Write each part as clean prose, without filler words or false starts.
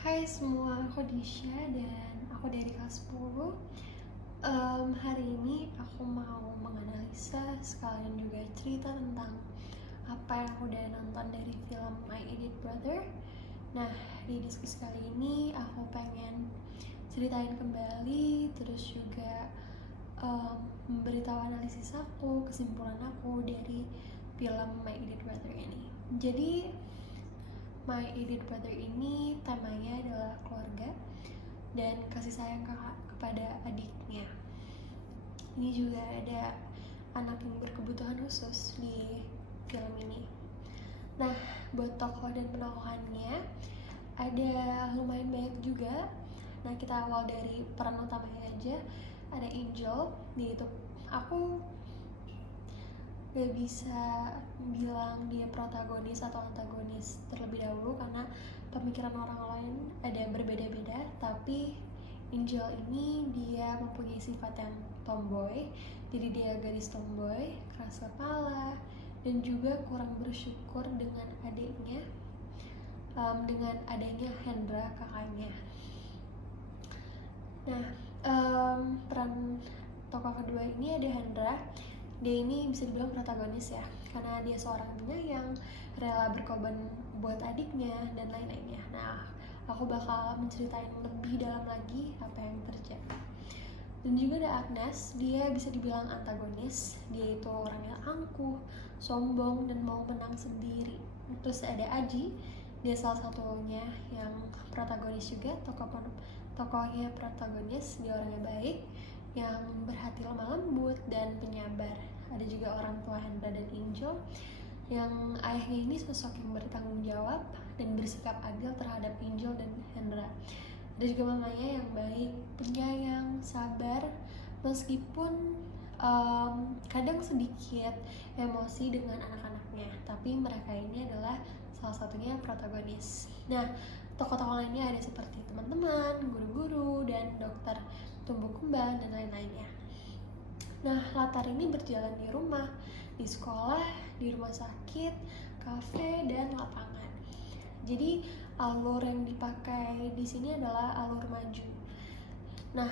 Hai semua, aku Disha dan aku dari kelas 10. Hari ini aku mau menganalisa sekalian juga cerita tentang apa yang aku udah nonton dari film My Idiot Brother. Nah, di diskusi kali ini aku pengen ceritain kembali, terus juga memberitahu analisis aku, kesimpulan aku dari film My Idiot Brother ini. Jadi, My Idiot Brother ini temanya adalah keluarga dan kasih sayang kakak kepada adiknya. Ini juga ada anak yang berkebutuhan khusus di film ini. Nah, buat tokoh dan penokohannya ada lumayan banyak juga. Nah, kita awal dari peran utamanya aja. Ada Angel, yaitu aku gak bisa bilang dia protagonis atau antagonis terlebih dahulu karena pemikiran orang lain ada berbeda-beda, tapi Angel ini dia mempunyai sifat yang tomboy, jadi dia gadis tomboy, keras kepala, dan juga kurang bersyukur dengan adiknya, dengan adanya Hendra kakaknya. Nah, peran tokoh kedua ini ada Hendra. Dia ini bisa dibilang protagonis ya, karena dia seorang penyayang, rela berkorban buat adiknya dan lain-lainnya. Nah, aku bakal menceritain lebih dalam lagi apa yang terjadi. Dan juga ada Agnes, dia bisa dibilang antagonis. Dia itu orang yang angkuh, sombong, dan mau menang sendiri. Terus ada Aji, dia salah satunya yang protagonis juga, tokohnya protagonis. Dia orang yang baik, yang berhati lemah lembut dan penyabar. Ada juga orang tua Hendra dan Angel, yang ayahnya ini sosok yang bertanggung jawab dan bersikap adil terhadap Angel dan Hendra. Ada juga mamanya yang baik, penyayang, sabar, meskipun kadang sedikit emosi dengan anak-anaknya, tapi mereka ini adalah salah satunya protagonis. Nah, tokoh-tokoh lainnya ada seperti teman-teman, guru-guru, dan dokter tumbuh kembang, dan lain-lainnya. Nah, latar ini berjalan di rumah, di sekolah, di rumah sakit, kafe, dan lapangan. Jadi, alur yang dipakai di sini adalah alur maju. Nah,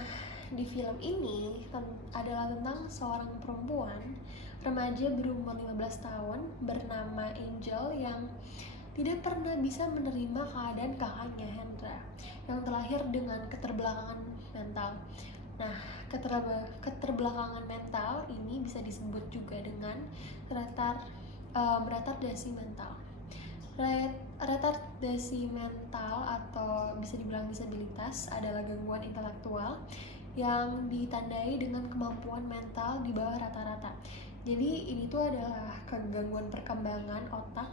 di film ini adalah tentang seorang perempuan remaja berumur 15 tahun bernama Angel yang tidak pernah bisa menerima keadaan kakaknya Hendra yang terlahir dengan keterbelakangan mental. Nah, keterbelakangan mental ini bisa disebut juga dengan retardasi mental. Retardasi mental atau bisa dibilang disabilitas adalah gangguan intelektual yang ditandai dengan kemampuan mental di bawah rata-rata. Jadi ini tuh adalah kegangguan perkembangan otak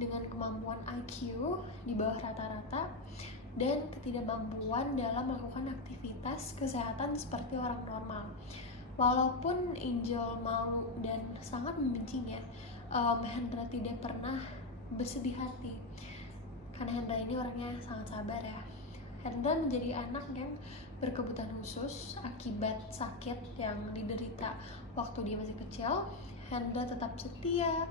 dengan kemampuan IQ di bawah rata-rata dan ketidakmampuan dalam melakukan aktivitas kesehatan seperti orang normal. Walaupun Angel mau dan sangat membencinya, Hendra tidak pernah bersedih hati karena Hendra ini orangnya sangat sabar ya. Hendra menjadi anak yang berkebutuhan khusus akibat sakit yang diderita waktu dia masih kecil. Hendra tetap setia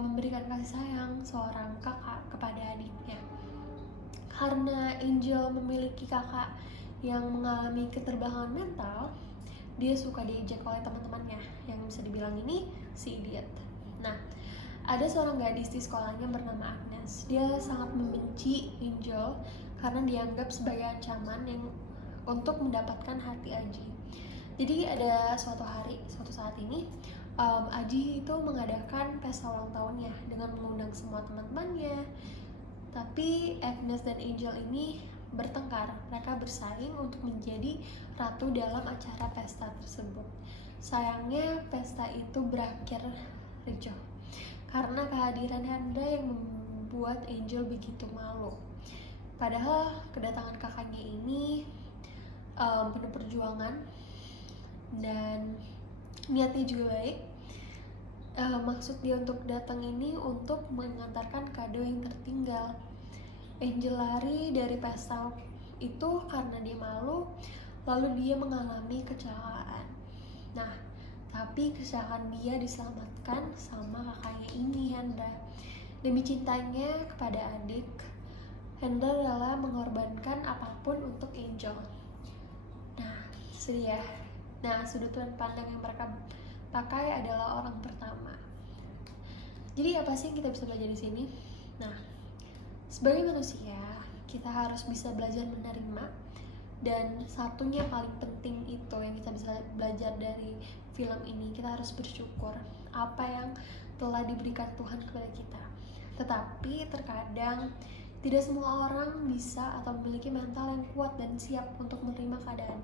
memberikan kasih sayang seorang kakak kepada adiknya. Karena Angel memiliki kakak yang mengalami keterbelakangan mental, dia suka diejek oleh teman-temannya yang bisa dibilang ini si idiot. Nah, ada seorang gadis di sekolahnya bernama Agnes. Dia sangat membenci Angel karena dianggap sebagai ancaman yang untuk mendapatkan hati Aji. Jadi ada suatu saat ini, Aji itu mengadakan pesta ulang tahunnya dengan mengundang semua teman-temannya. Tapi Agnes dan Angel ini bertengkar. Mereka bersaing untuk menjadi ratu dalam acara pesta tersebut. Sayangnya pesta itu berakhir ricuh karena kehadiran Hendra yang membuat Angel begitu malu. Padahal kedatangan kakaknya ini penuh perjuangan dan niatnya juga baik. Maksud dia untuk datang ini untuk mengantarkan kado yang tertinggal. Angel lari dari pesta itu karena dia malu, lalu dia mengalami kecelakaan. Nah, tapi kecelakaan dia diselamatkan sama kakaknya ini, Hendra. Demi cintanya kepada adik, Handler rela mengorbankan apapun untuk Angel. Nah, sedih ya. Nah, sudut pandang yang mereka pakai adalah orang pertama. Jadi apa sih yang kita bisa belajar di sini? Nah, sebagai manusia, kita harus bisa belajar menerima. Dan satunya paling penting itu yang kita bisa belajar dari film ini, kita harus bersyukur apa yang telah diberikan Tuhan kepada kita. Tetapi terkadang tidak semua orang bisa atau memiliki mental yang kuat dan siap untuk menerima keadaan.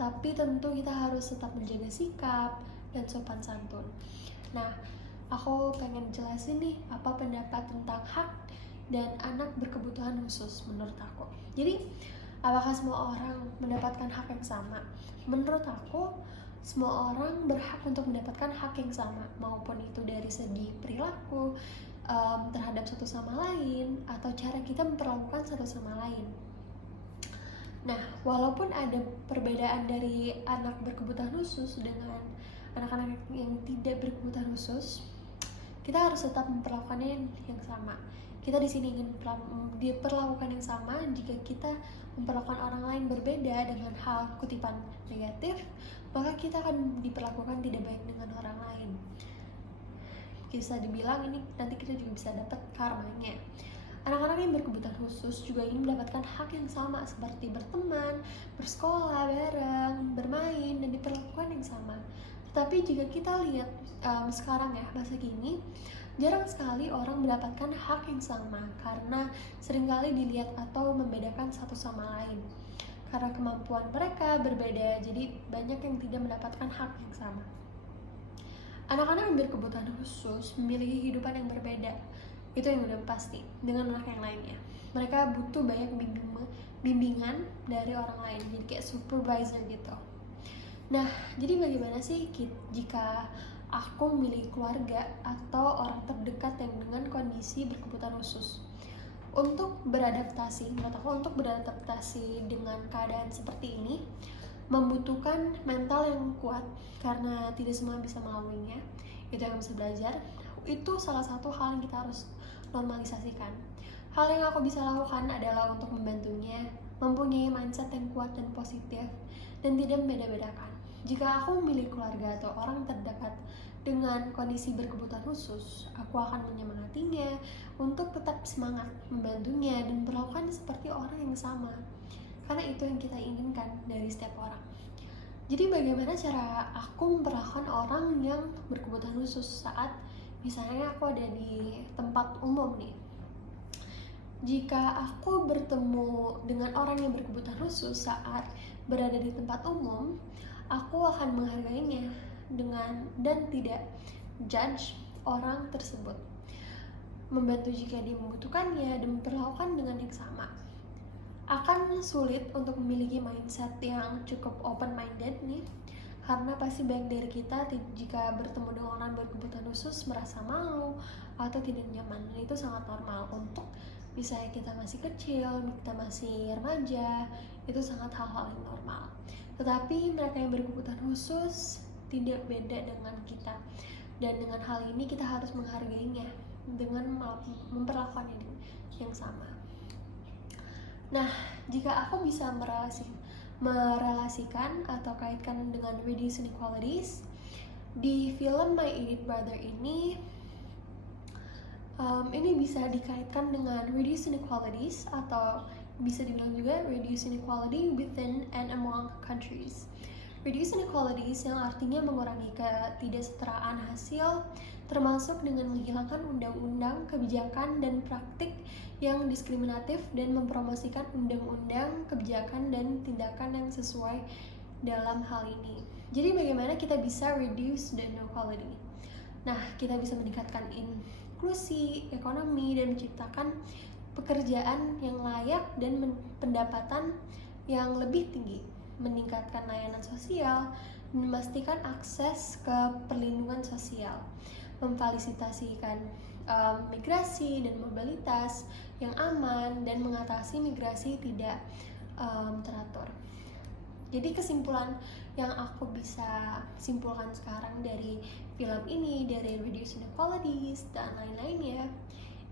Tapi tentu kita harus tetap menjaga sikap dan sopan santun. Nah, aku pengen jelasin nih apa pendapat tentang hak dan anak berkebutuhan khusus menurut aku. Jadi, apakah semua orang mendapatkan hak yang sama? Menurut aku, semua orang berhak untuk mendapatkan hak yang sama, maupun itu dari segi perilaku terhadap satu sama lain, atau cara kita memperlakukan satu sama lain. Nah, walaupun ada perbedaan dari anak berkebutuhan khusus dengan anak-anak yang tidak berkebutuhan khusus, kita harus tetap memperlakukannya yang sama. Kita di sini ingin diperlakukan yang sama. Jika kita memperlakukan orang lain berbeda dengan hal kutipan negatif, maka kita akan diperlakukan tidak baik dengan orang lain. Bisa dibilang ini nanti kita juga bisa dapat karmanya. Anak-anak yang berkebutuhan khusus juga ingin mendapatkan hak yang sama seperti berteman, bersekolah bareng, bermain, dan diperlakukan yang sama. Tetapi jika kita lihat sekarang ya, masa kini, jarang sekali orang mendapatkan hak yang sama karena seringkali dilihat atau membedakan satu sama lain. Karena kemampuan mereka berbeda, jadi banyak yang tidak mendapatkan hak yang sama. Anak-anak yang berkebutuhan khusus memiliki kehidupan yang berbeda, itu yang udah pasti, dengan anak yang lainnya. Mereka butuh banyak bimbingan dari orang lain, jadi kayak supervisor gitu. Nah, jadi bagaimana sih jika aku memilih keluarga atau orang terdekat yang dengan kondisi berkebutuhan khusus? Untuk beradaptasi, menurut aku untuk beradaptasi dengan keadaan seperti ini membutuhkan mental yang kuat karena tidak semua bisa melaluinya. Itu yang bisa belajar. Itu salah satu hal yang kita harus normalisasikan. Hal yang aku bisa lakukan adalah untuk membantunya mempunyai mindset yang kuat dan positif dan tidak membeda-bedakan. Jika aku memilih keluarga atau orang terdekat dengan kondisi berkebutuhan khusus, aku akan menyemangatinya untuk tetap semangat membantunya dan berlakukan seperti orang yang sama. Karena itu yang kita inginkan dari setiap orang. Jadi bagaimana cara aku memperlakukan orang yang berkebutuhan khusus saat misalnya aku ada di tempat umum nih. Jika aku bertemu dengan orang yang berkebutuhan khusus saat berada di tempat umum, aku akan menghargainya dan tidak judge orang tersebut. Membantu jika dia membutuhkannya dan memperlakukan dengan yang sama. Akan sulit untuk memiliki mindset yang cukup open-minded nih, karena pasti banyak dari kita jika bertemu dengan orang berkebutuhan khusus merasa malu atau tidak nyaman. Dan itu sangat normal untuk misalnya kita masih kecil, kita masih remaja, itu sangat hal-hal yang normal. Tetapi mereka yang berkebutuhan khusus tidak beda dengan kita, dan dengan hal ini kita harus menghargainya dengan memperlakukannya yang sama. Nah, jika aku bisa merelasikan atau kaitkan dengan reduce inequalities di film My Idiot Brother ini bisa dikaitkan dengan reduce inequalities atau bisa dibilang juga reduce inequality within and among countries. Reduce inequalities yang artinya mengurangi ketidaksetaraan hasil, termasuk dengan menghilangkan undang-undang, kebijakan, dan praktik yang diskriminatif dan mempromosikan undang-undang, kebijakan, dan tindakan yang sesuai dalam hal ini. Jadi bagaimana kita bisa reduce the inequality? Nah, kita bisa meningkatkan inklusi, ekonomi, dan menciptakan pekerjaan yang layak dan pendapatan yang lebih tinggi, meningkatkan layanan sosial, memastikan akses ke perlindungan sosial, memfasilitasikan migrasi dan mobilitas yang aman, dan mengatasi migrasi tidak teratur. Jadi kesimpulan yang aku bisa simpulkan sekarang dari film ini, dari Reduce Inequalities dan lain-lainnya,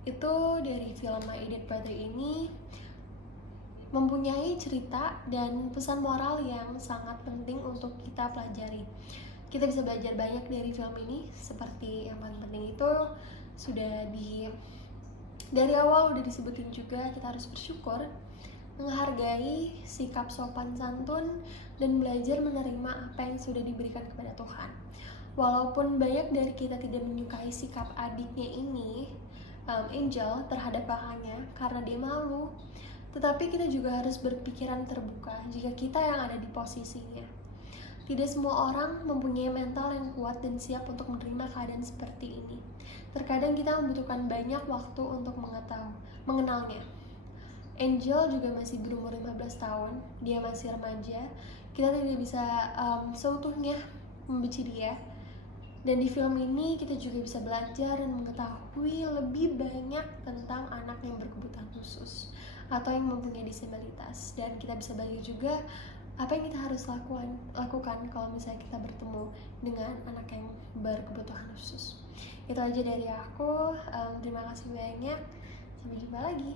itu dari film My Idiot Brother ini mempunyai cerita dan pesan moral yang sangat penting untuk kita pelajari. Kita bisa belajar banyak dari film ini, seperti yang paling penting itu sudah dari awal udah disebutin juga, kita harus bersyukur, menghargai sikap sopan santun, dan belajar menerima apa yang sudah diberikan kepada Tuhan. Walaupun banyak dari kita tidak menyukai sikap adiknya ini, Angel, terhadap kakaknya karena dia malu, tetapi kita juga harus berpikiran terbuka jika kita yang ada di posisinya. Tidak semua orang mempunyai mental yang kuat dan siap untuk menerima keadaan seperti ini. Terkadang kita membutuhkan banyak waktu untuk mengenalnya. Angel juga masih berumur 15 tahun, dia masih remaja. Kita tidak bisa seutuhnya membenci dia. Dan di film ini kita juga bisa belajar dan mengetahui lebih banyak tentang anak yang berkebutuhan khusus atau yang mempunyai disabilitas. Dan kita bisa belajar juga apa yang kita harus lakukan kalau misalnya kita bertemu dengan anak yang berkebutuhan khusus. Itu aja dari aku. Terima kasih banyak. Sampai jumpa lagi.